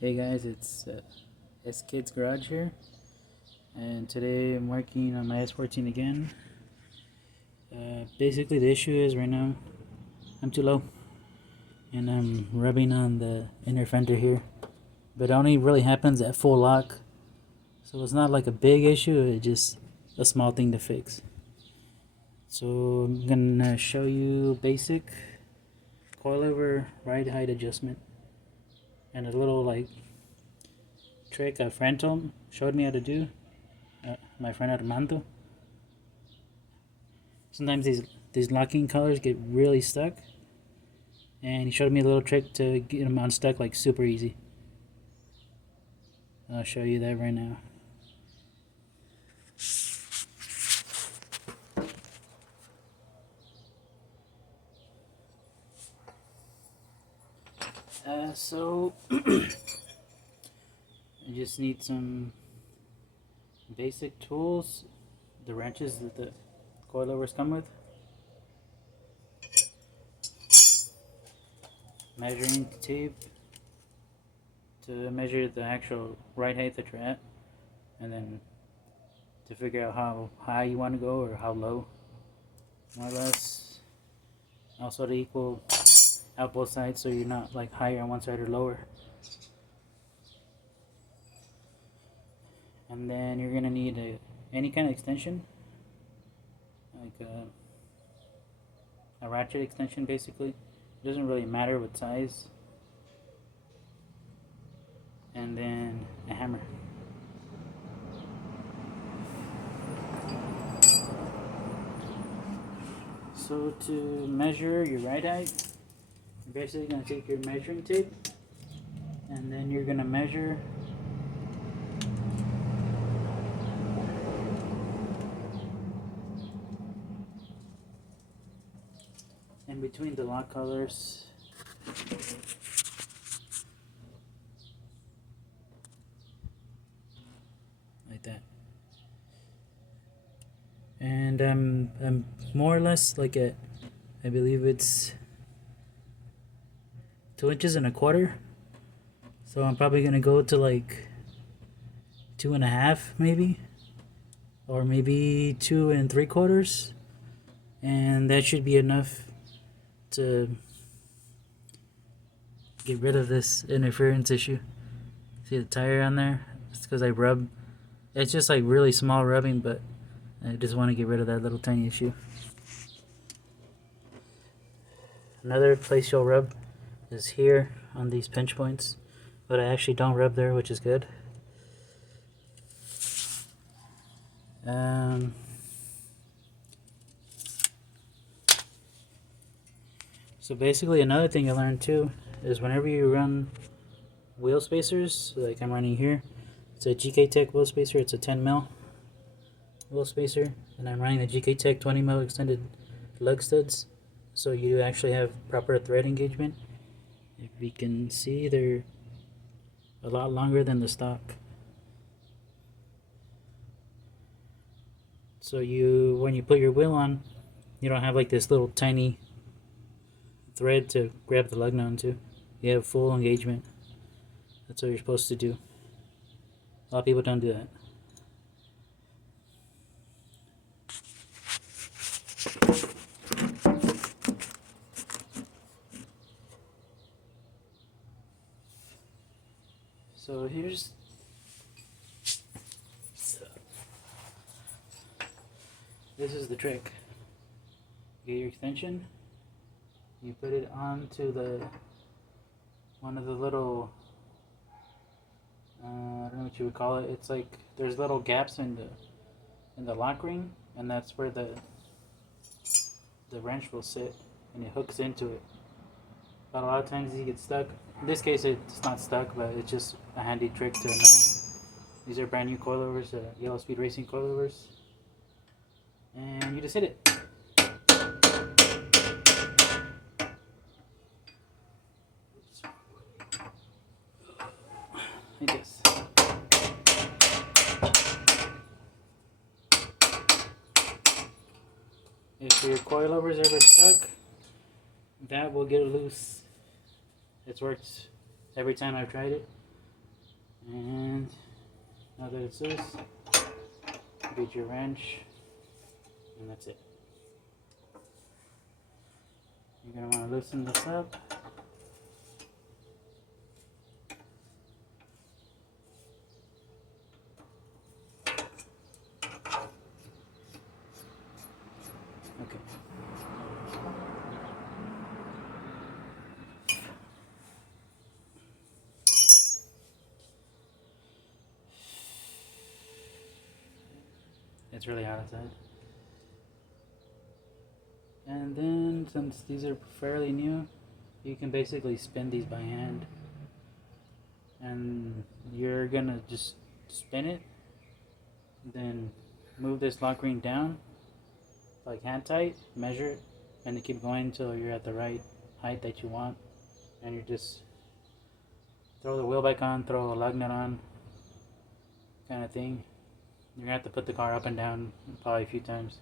Hey guys, it's S-Kid's Garage here, and today I'm working on my S14 again. Basically the issue is right now I'm too low, and I'm rubbing on the inner fender here, but it only really happens at full lock, so it's not like a big issue, it's just a small thing to fix. So I'm gonna show you basic coilover ride height adjustment, and a little like trick a friend showed me how to do. My friend Armando. Sometimes these locking collars get really stuck, and he showed me a little trick to get them unstuck like super easy. I'll show you that right now. So I just need some basic tools, the wrenches that the coilovers come with, measuring tape to measure the actual ride height that you're at, and then to figure out how high you want to go or how low, more or less. Also to equal out both sides so you're not like higher on one side or lower. And then you're gonna need any kind of extension, like a ratchet extension basically. It doesn't really matter what size. And then a hammer. So to measure your ride height, you're basically going to take your measuring tape, and then you're going to measure in between the lock collars. Like that. And I'm more or less like at, I believe it's 2 inches and a quarter. So I'm probably gonna go to like 2.5 maybe, or maybe 2 3/4, and that should be enough to get rid of this interference issue. See the tire on there? It's because I rub. It's just like really small rubbing, but I just want to get rid of that little tiny issue. Another place you'll rub is here on these pinch points, but I actually don't rub there, which is good. So basically another thing I learned too is whenever you run wheel spacers, like I'm running here, it's a GK Tech wheel spacer, it's a 10 mil wheel spacer, and I'm running the GK Tech 20 mil extended lug studs, so you actually have proper thread engagement. If you can see, they're a lot longer than the stock. So when you put your wheel on, you don't have like this little tiny thread to grab the lug nut onto. You have full engagement. That's what you're supposed to do. A lot of people don't do that. So this is the trick. You get your extension, you put it onto one of the little, I don't know what you would call it. It's like there's little gaps in the lock ring, and that's where the wrench will sit, and it hooks into it. But a lot of times you get stuck. In this case, it's not stuck, but it's just a handy trick to know. These are brand new coilovers, yellowspeed racing coilovers, and you just hit it. Like this. If your coilover's ever stuck, that will get loose. It's worked every time I've tried it. And now that it's loose, beat your wrench, and that's it. You're going to want to loosen this up. Okay. It's really hot outside. And then, since these are fairly new, you can basically spin these by hand. And you're gonna just spin it, then move this lock ring down, like hand tight, measure it, and you keep going until you're at the right height that you want. And you just throw the wheel back on, throw a lug nut on, kind of thing. You're gonna have to put the car up and down probably a few times.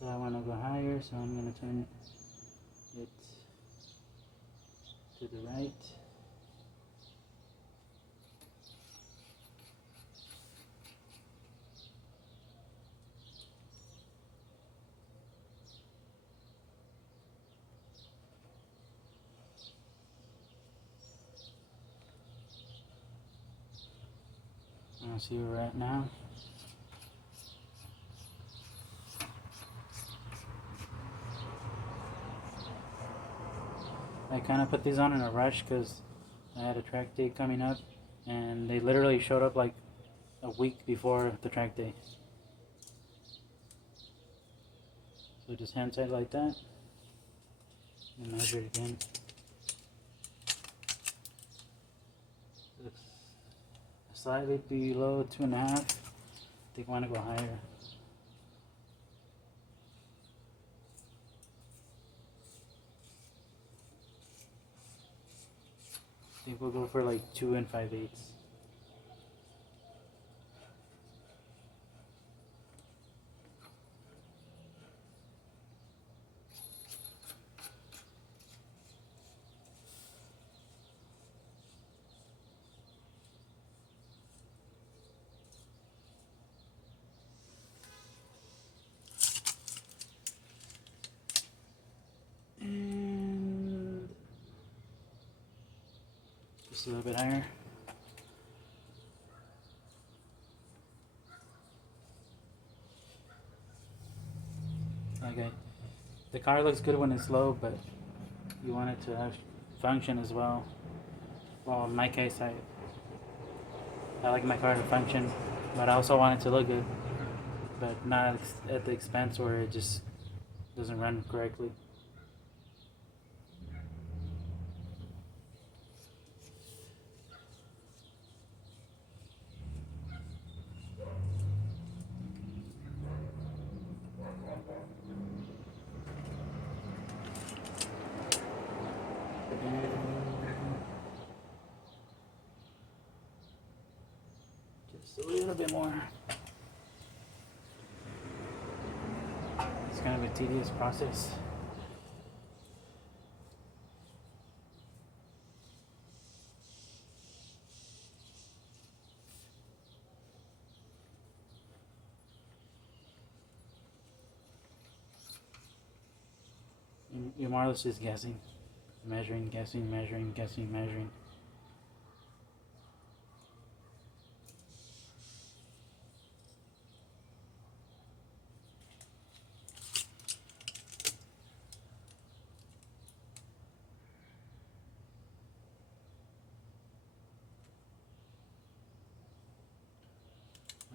So I want to go higher, so I'm going to turn it to the right. I'll see where we're at now. I kind of put these on in a rush because I had a track day coming up, and they literally showed up like a week before the track day. So just hand tight like that, and measure it again. It's slightly below 2.5. I think I want to go higher. I think we'll go for like 2 5/8. And just a little bit higher. Okay. The car looks good when it's low, but you want it to function as well. Well, in my case, I like my car to function, but I also want it to look good, but not at the expense where it just doesn't run correctly. Just a little bit more. It's kind of a tedious process. You're more or less just guessing, measuring, guessing, measuring, guessing, measuring.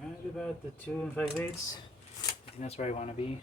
Right about the 2 5/8. I think that's where I want to be.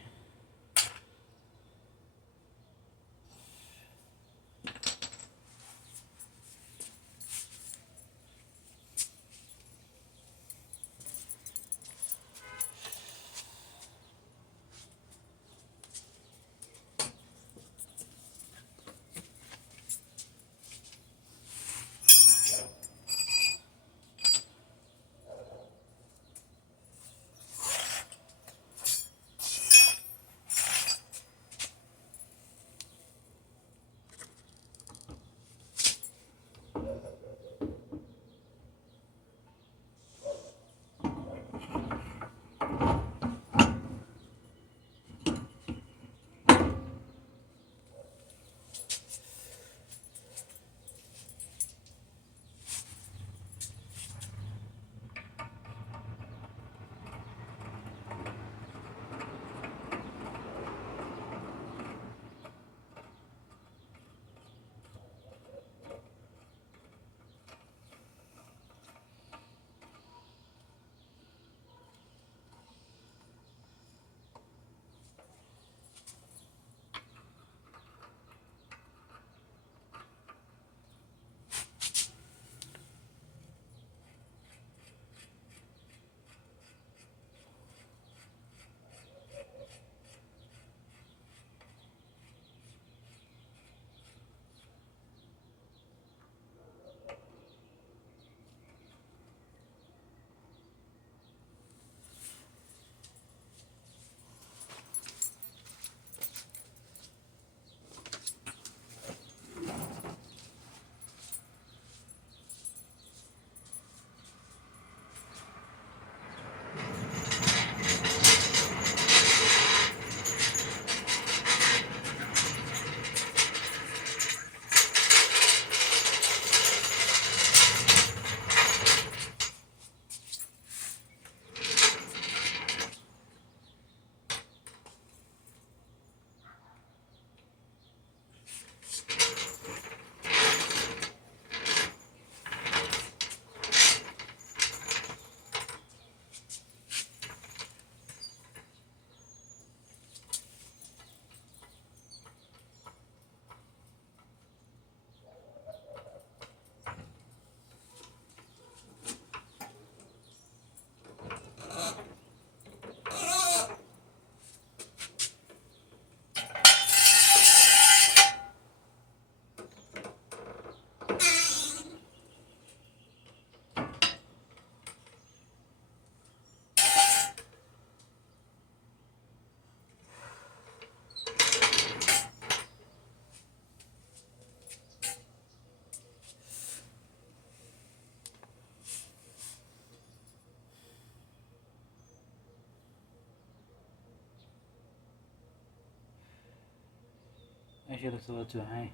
Actually, it looks a little too high.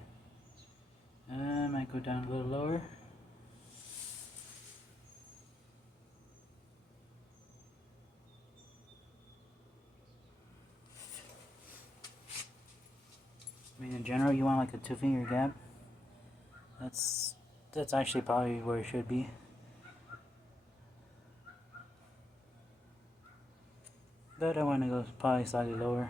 I might go down a little lower. I mean, in general, you want like a 2-finger gap. That's actually probably where it should be. But I want to go probably slightly lower.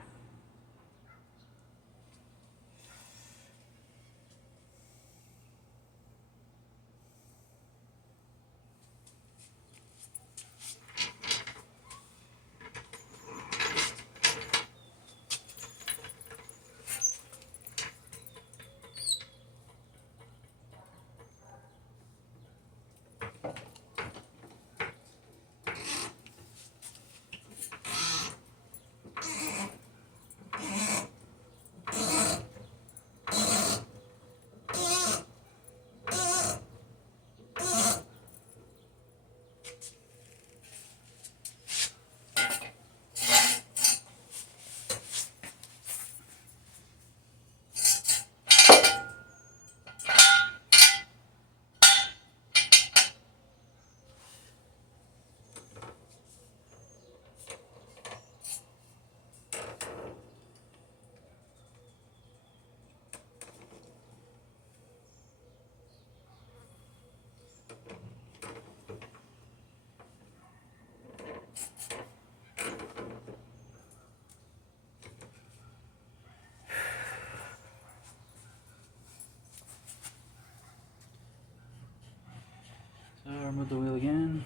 So remove the wheel again,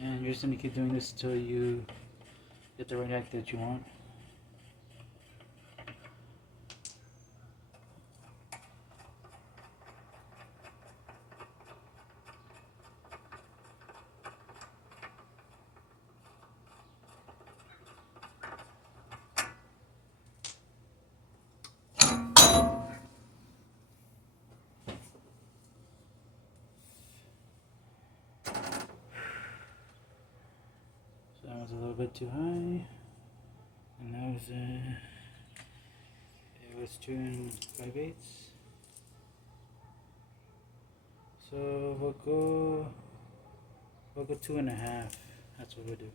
and you're just going to keep doing this until you get the right act that you want. That was a little bit too high, and that was it was 2 5/8. So we'll go 2.5. That's what we'll do.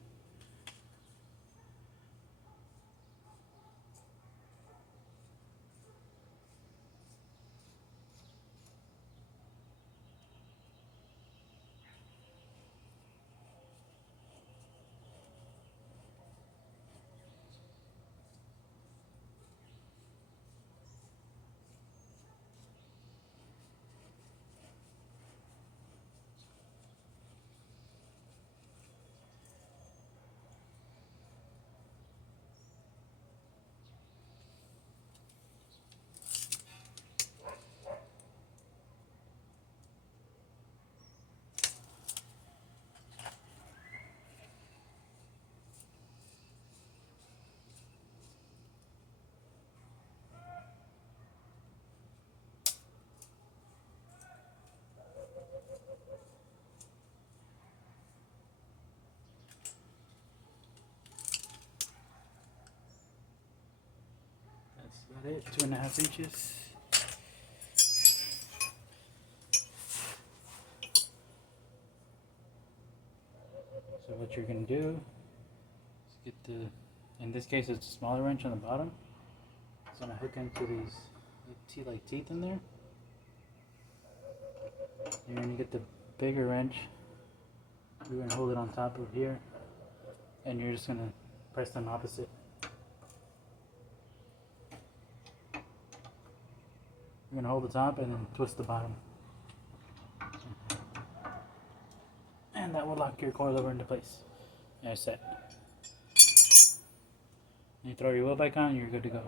That's about it. 2.5 inches. So what you're going to do is get in this case it's a smaller wrench on the bottom. It's going to hook into these like teeth in there. You're going to get the bigger wrench. You're going to hold it on top of here, and you're just going to press them opposite. You're going to hold the top and then twist the bottom. And that will lock your coilover into place. And it's set. And you throw your wheel back on, you're good to go.